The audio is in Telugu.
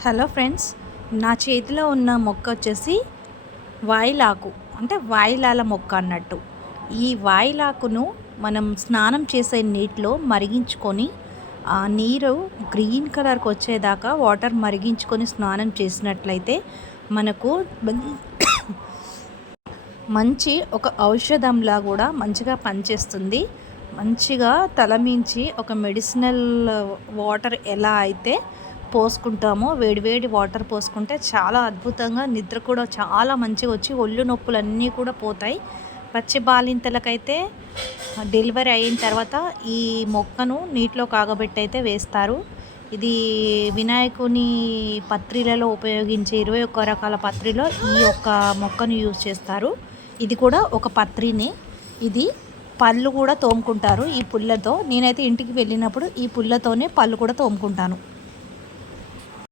హలో ఫ్రెండ్స్, నా చేతిలో ఉన్న మొక్క వచ్చేసి వాయిలాకు, అంటే వాయిలాల మొక్క అన్నట్టు. ఈ వాయిలాకును మనం స్నానం చేసే నీటిలో మరిగించుకొని ఆ నీరు గ్రీన్ కలర్కి వచ్చేదాకా వాటర్ మరిగించుకొని స్నానం చేసినట్లయితే మనకు మంచి ఒక ఔషధంలా కూడా మంచిగా పనిచేస్తుంది. మంచిగా తలమించి ఒక మెడిసినల్ వాటర్ ఎలా అయితే పోసుకుంటామో, వేడివేడి వాటర్ పోసుకుంటే చాలా అద్భుతంగా నిద్ర కూడా చాలా మంచిగా వచ్చి ఒళ్ళు నొప్పులన్నీ కూడా పోతాయి. పచ్చి బాలింతలకైతే డెలివరీ అయిన తర్వాత ఈ మొక్కను నీటిలో కాగబెట్టి అయితే వేస్తారు. ఇది వినాయకుని పత్రిలలో ఉపయోగించే 21 రకాల పత్రిలో ఈ యొక్క మొక్కను యూజ్ చేస్తారు. ఇది కూడా ఒక పత్రినే. ఇది పళ్ళు కూడా తోముకుంటారు ఈ పుల్లతో. నేనైతే ఇంటికి వెళ్ళినప్పుడు ఈ పుల్లతోనే పళ్ళు కూడా తోముకుంటాను.